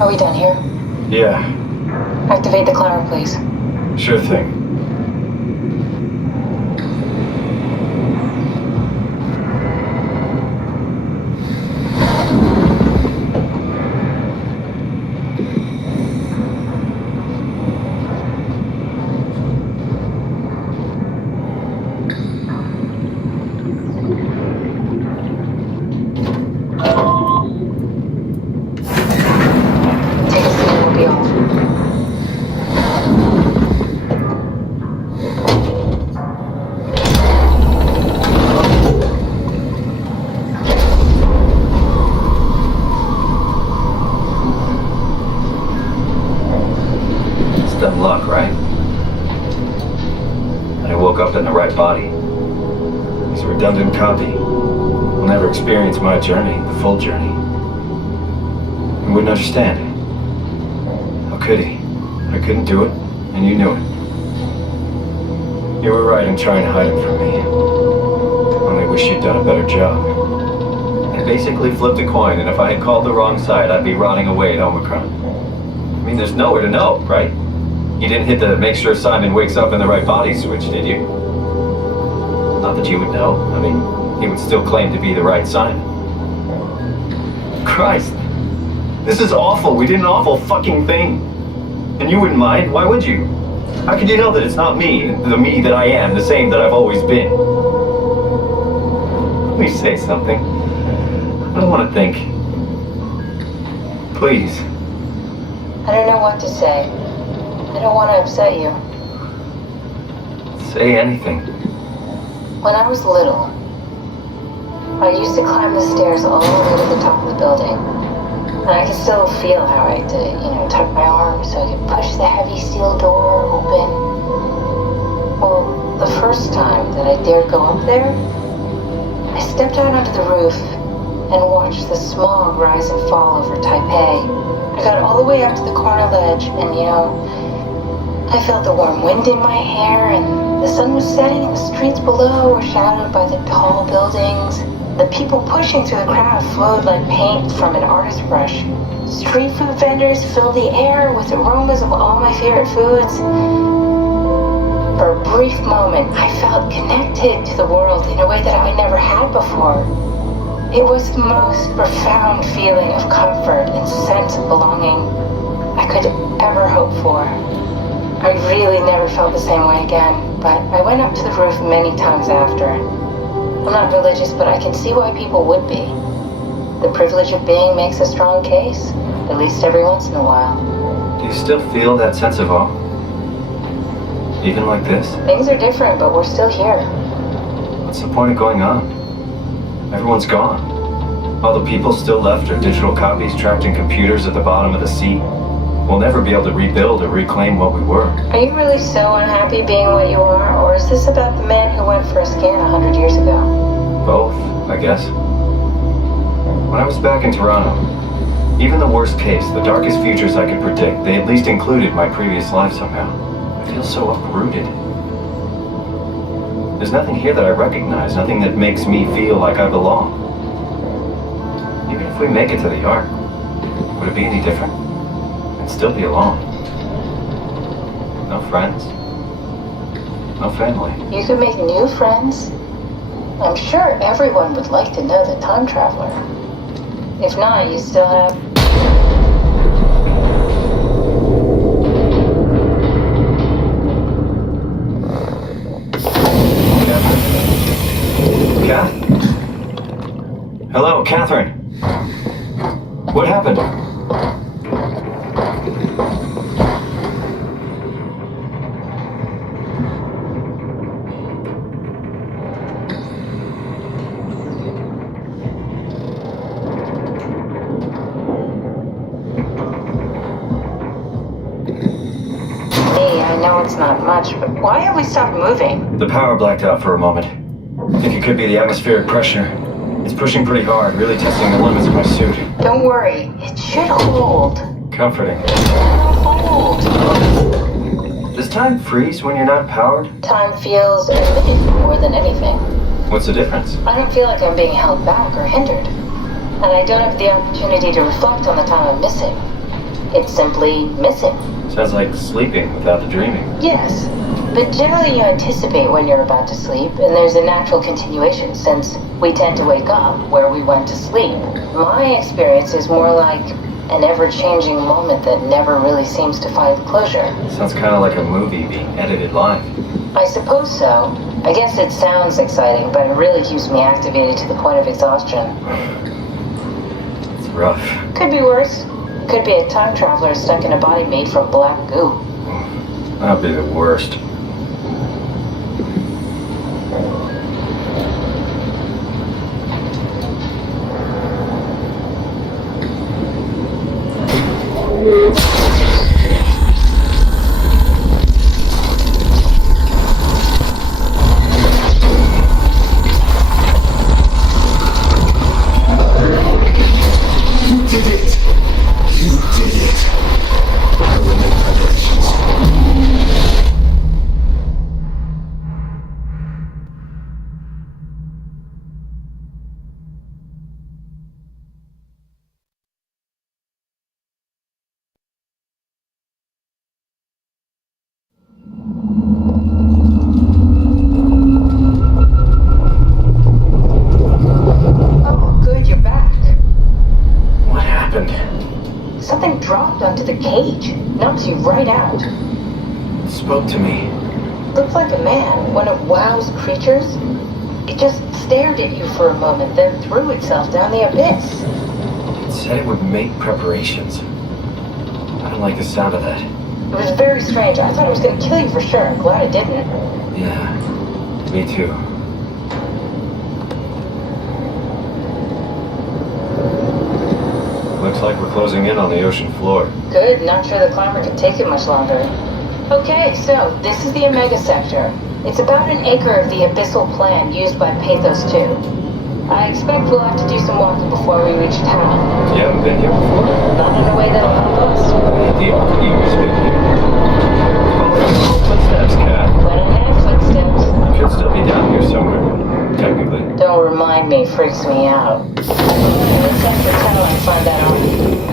Are we done here? Yeah, Activate the climber, please. sure thing. Take a seat, we'll be off. It's dumb luck, right? I woke up in the right body. This redundant copy will never experience my journey, the full journey. He wouldn't understand. How could he? I couldn't do it, and you knew it. You were right in trying to hide it from me. Only wish you'd done a better job. I basically flipped a coin, and if I had called the wrong side, I'd be rotting away at Omicron. I mean, there's nowhere to know, right? You didn't hit the make sure Simon wakes up in the right body switch, did you? Not that you would know. I mean, he would still claim to be the right Simon. Christ. This is awful. We did an awful fucking thing. And you wouldn't mind? Why would you? How could you know that it's not me, the me that I am, the same that I've always been? Let me say something. I don't want to think. Please. I don't know what to say. I don't want to upset you. Say anything. When I was little, I used to climb the stairs all the way to the top of the building. And I could still feel how I had to, tuck my arm so I could push the heavy steel door open. Well, the first time that I dared go up there, I stepped out onto the roof and watched the smog rise and fall over Taipei. I got all the way up to the corner ledge and, I felt the warm wind in my hair, and the sun was setting and the streets below were shadowed by the tall buildings. The people pushing through the crowd flowed like paint from an artist's brush. Street food vendors filled the air with aromas of all my favorite foods. For a brief moment, I felt connected to the world in a way that I never had before. It was the most profound feeling of comfort and sense of belonging I could ever hope for. I really never felt the same way again, but I went up to the roof many times after. I'm not religious, but I can see why people would be. The privilege of being makes a strong case, at least every once in a while. Do you still feel that sense of awe? Even like this? Things are different, but we're still here. What's the point of going on? Everyone's gone. All the people still left are digital copies trapped in computers at the bottom of the sea. We'll never be able to rebuild or reclaim what we were. Are you really so unhappy being what you are, or is this about the man who went for a scan 100 years ago? Both, I guess. When I was back in Toronto, even the worst case, the darkest futures I could predict, they at least included my previous life somehow. I feel so uprooted. There's nothing here that I recognize, nothing that makes me feel like I belong. Even if we make it to the Ark, would it be any different? I'd still be alone. No friends. No family. You could make new friends. I'm sure everyone would like to know the time traveler. If not, you still have... Kath? Hello, Catherine. What happened? I know it's not much, but why have we stopped moving? The power blacked out for a moment. I think it could be the atmospheric pressure. It's pushing pretty hard, really testing the limits of my suit. Don't worry, it should hold. Comforting. It'll hold. Does time freeze when you're not powered? Time feels limited more than anything. What's the difference? I don't feel like I'm being held back or hindered. And I don't have the opportunity to reflect on the time I'm missing. It's simply missing. Sounds like sleeping without the dreaming. Yes, but generally you anticipate when you're about to sleep, and there's a natural continuation since we tend to wake up where we went to sleep. My experience is more like an ever-changing moment that never really seems to find closure. Sounds kind of like a movie being edited live. I suppose so. I guess it sounds exciting, but it really keeps me activated to the point of exhaustion. It's rough. Could be worse. Could be a time traveler stuck in a body made from black goo. That'd be the worst. Oh, good, you're back. What happened? Something dropped onto the cage. Knocks you right out. It spoke to me. Looked like a man, one of WoW's creatures. It just stared at you for a moment, then threw itself down the abyss. It said it would make preparations. I don't like the sound of that. It was very strange. I thought it was going to kill you for sure. I'm glad it didn't. Yeah, me too. Looks like we're closing in on the ocean floor. Good, not sure the climber could take it much longer. Okay, so this is the Omega Sector. It's about an acre of the abyssal plan used by Pathos 2. I expect we'll have to do some walking before we reach town. You haven't been here before? Not in a way that'll help us. The Archives been here. Follow your little footsteps, Cat. But I have footsteps. Could still be down here somewhere, technically. Don't remind me, freaks me out. Let's head for town and find that out.